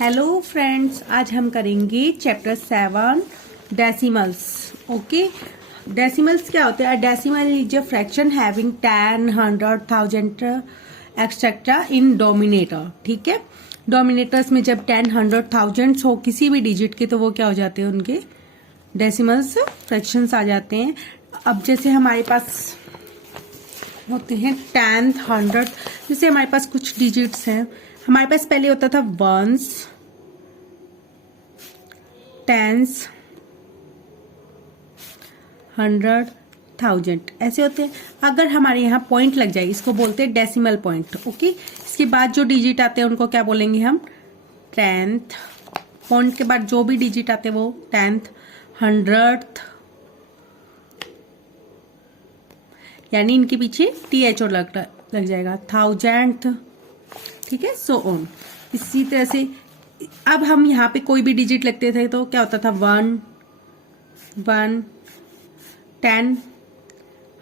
Hello friends, आज हम करेंगे चैप्टर 7 डेसिमल्स। ओके, डेसिमल्स क्या होते हैं? Decimal is a fraction having 10, 100, 1000 etcetera in dominator. ठीक है, डोमिनेटर्स में जब 10, 100, 1000 हो किसी भी डिजिट के तो वो क्या हो जाते हैं, उनके डेसिमल्स फ्रैक्शंस आ जाते हैं। अब जैसे हमारे पास होते हैं 10, 100, जैसे हमारे पास कुछ डिजिट्स हैं। हमारे पास पहले होता था वंस, टेंस, 100, 1000 ऐसे होते हैं। अगर हमारे यहाँ पॉइंट लग जाए, इसको बोलते हैं डेसिमल पॉइंट। ओके, इसके बाद जो डिजिट आते हैं उनको क्या बोलेंगे हम? 10th। पॉइंट के बाद जो भी डिजिट आते हैं वो 10th, 100th, यानी इनके पीछे THO लग जाएगा, 1000th। ठीक है, सो ऑन। इसी तरह से अब हम यहाँ पे कोई भी डिजिट लगते थे तो क्या होता था? 1, 10,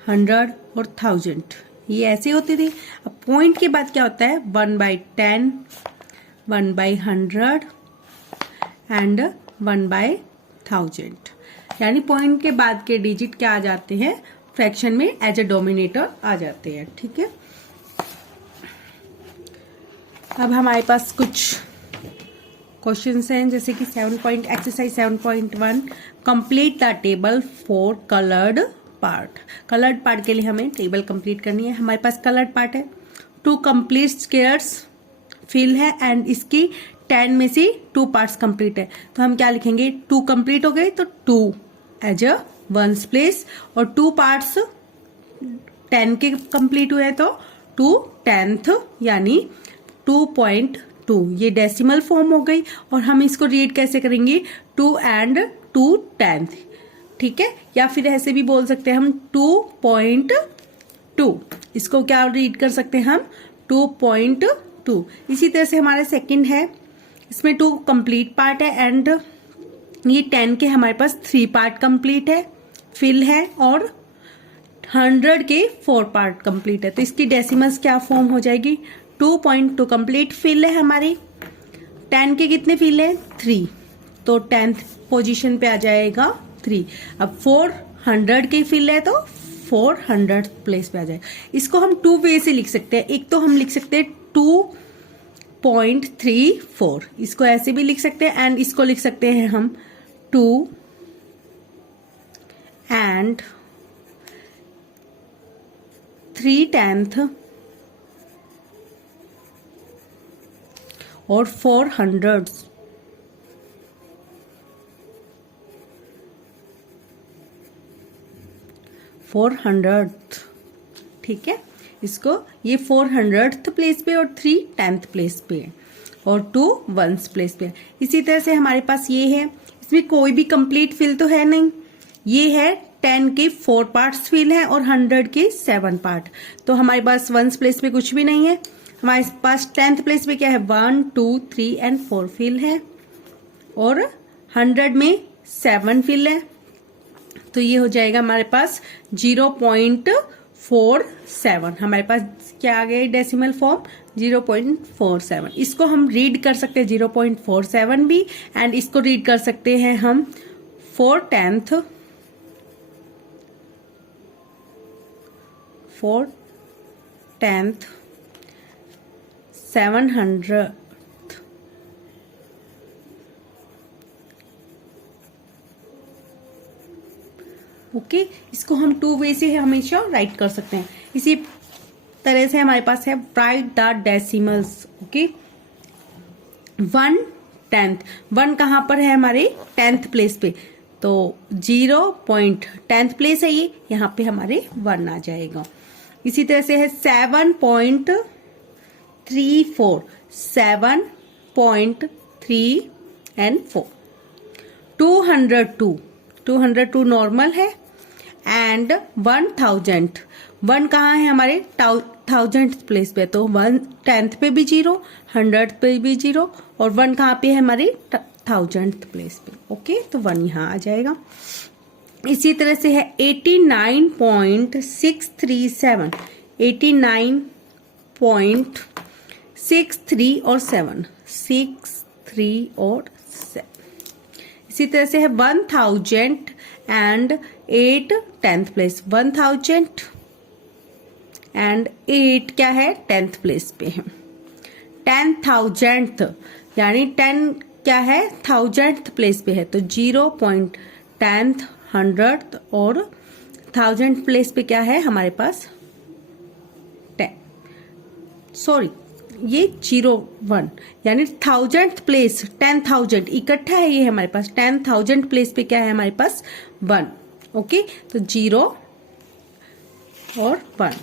100 और 1000, ये ऐसे होते थे। अब पॉइंट के बाद क्या होता है? 1/10, 1/100 एंड 1/1000, यानी पॉइंट के बाद के डिजिट क्या आ जाते हैं? फ्रैक्शन में एज ए डोमिनेटर आ जाते हैं। ठीक है, अब हमारे पास कुछ क्वेश्चंस हैं, जैसे कि exercise 7.1 complete the table for coloured part. Coloured part के लिए हमें टेबल कंप्लीट करनी है। हमारे पास कलर्ड पार्ट है, 2 कंप्लीट स्क्वायर्स फिल है एंड इसकी 10 में से 2 पार्ट्स कंप्लीट है। तो हम क्या लिखेंगे? 2 कंप्लीट हो गए तो 2 एज अ वंस प्लेस, और 2 पार्ट्स 10 के कंप्लीट हुए तो 2 10th यानी 2.2। ये डेसिमल फॉर्म हो गई। और हम इसको रीड कैसे करेंगे? 2 and 2 10th। ठीक है, या फिर ऐसे भी बोल सकते हैं हम 2.2। इसको क्या रीड कर सकते हैं हम? 2.2। इसी तरह से हमारा सेकंड है, इसमें 2 कंप्लीट पार्ट है एंड ये 10 के हमारे पास 3 पार्ट कंप्लीट है, फिल है, और 100 के 4 पार्ट कंप्लीट है। तो इसकी डेसिमल्स क्या फॉर्म हो जाएगी? 2.2 कंप्लीट फिल है हमारी, 10 के कितने फिल है? 3, तो 10th पोजीशन पे आ जाएगा 3। अब 400 के फिल है तो 400th प्लेस पे आ जाएगा। इसको हम 2 वे से लिख सकते हैं। एक तो हम लिख सकते हैं 2.34, इसको ऐसे भी लिख सकते हैं, एंड इसको लिख सकते हैं हम 2 and 3/10 और 400। ठीक है, इसको ये 400th प्लेस पे और 3 10th प्लेस पे और 2 1st प्लेस पे। इसी तरह से हमारे पास ये है, इसमें कोई भी कंप्लीट फिल तो है नहीं। ये है 10 के 4 पार्ट्स फिल है और 100 के 7 पार्ट। तो हमारे पास 1st प्लेस पे कुछ भी नहीं है। हमारे पास 10th प्लेस पे क्या है? 1, 2, 3 एंड 4 फिल है, और 100 में 7 फिल है। तो ये हो जाएगा हमारे पास 0.47। हमारे पास क्या आ गया डेसिमल फॉर्म? 0.47। इसको हम रीड कर सकते हैं 0.47 भी, एंड इसको रीड कर सकते हैं हम 4/10, 700। ओके, इसको हम 2 वे से हमेशा राइट कर सकते हैं। इसी तरह से हमारे पास है राइट द डेसिमल्स। ओके, 1/10, 1 कहां पर है? हमारे 10th प्लेस पे, तो 0.10th प्लेस है ये, यहाँ पे हमारे 1 आ जाएगा। इसी तरह से है 7.34, 7.3 and 4। 202 नॉर्मल है, एंड 1000, 1 कहाँ है? हमारे 1000th प्लेस पे, तो 10th पे भी 0, 100th पे भी 0, और 1 कहाँ पे है? हमारे 1000th प्लेस पे। ओके, तो 1 यहाँ आ जाएगा। इसी तरह से है 89.637, 89.63 और 7, 6, 3 और 7। इसी तरह से है 1000 एंड 8 10th प्लेस, 1000 एंड 8 क्या है 10th प्लेस पे है। 10,000th यानी 10 क्या है 1000th प्लेस पे है, तो 0.10th 100th और 1000th प्लेस पे क्या है हमारे पास 10, सॉरी ये 01 यानी 1000th प्लेस 10,000 इकट्ठा है, ये हमारे पास 10,000 प्लेस पे क्या है हमारे पास 1। ओके, तो 0 और 1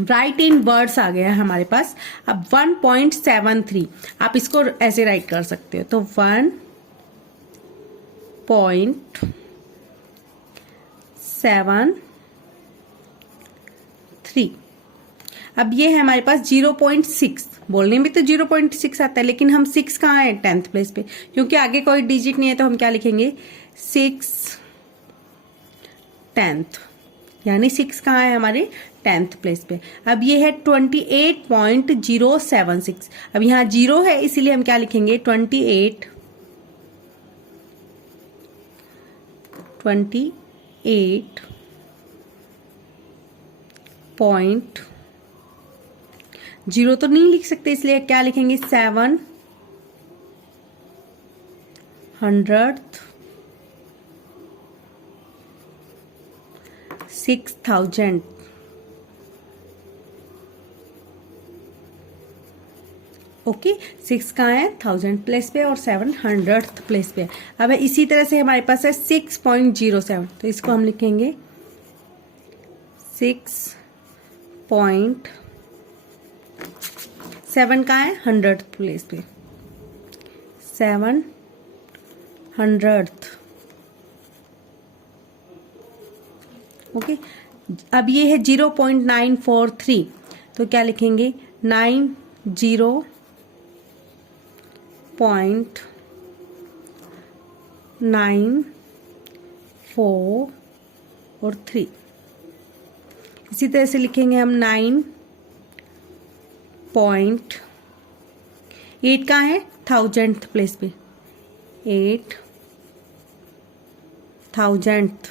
राइट इन वर्ड्स आ गया है हमारे पास। अब 1.73 आप इसको ऐसे राइट कर सकते हो, तो 1.73। अब ये है हमारे पास 0.6, बोलने में तो 0.6 आता है लेकिन हम 6 कहाँ है 10th प्लेस पे, क्योंकि आगे कोई डिजिट नहीं है तो हम क्या लिखेंगे 6 10th, यानी 6 कहाँ है हमारे 10th प्लेस पे। अब ये है 28.076, अब यहाँ 0 है इसीलिए हम क्या लिखेंगे 28 पॉइंट 0 तो नहीं लिख सकते इसलिए क्या लिखेंगे 700th 6000। ओके, 6 कहाँ है 1000 प्लेस पे और 700th प्लेस पे। अब इसी तरह से हमारे पास है 6.07, तो इसको हम लिखेंगे 6.7 कहाँ है 100th प्लेस पे 700th। ओके, अब ये है 0.943, तो क्या लिखेंगे 90.94 और 3। इसी तरह से लिखेंगे हम 9.8 कहाँ है 1000th प्लेस पे 8000th।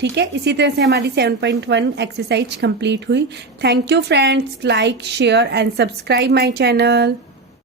ठीक है, इसी तरह से हमारी 7.1 एक्सरसाइज कंप्लीट हुई। Thank you friends, like share and subscribe my channel.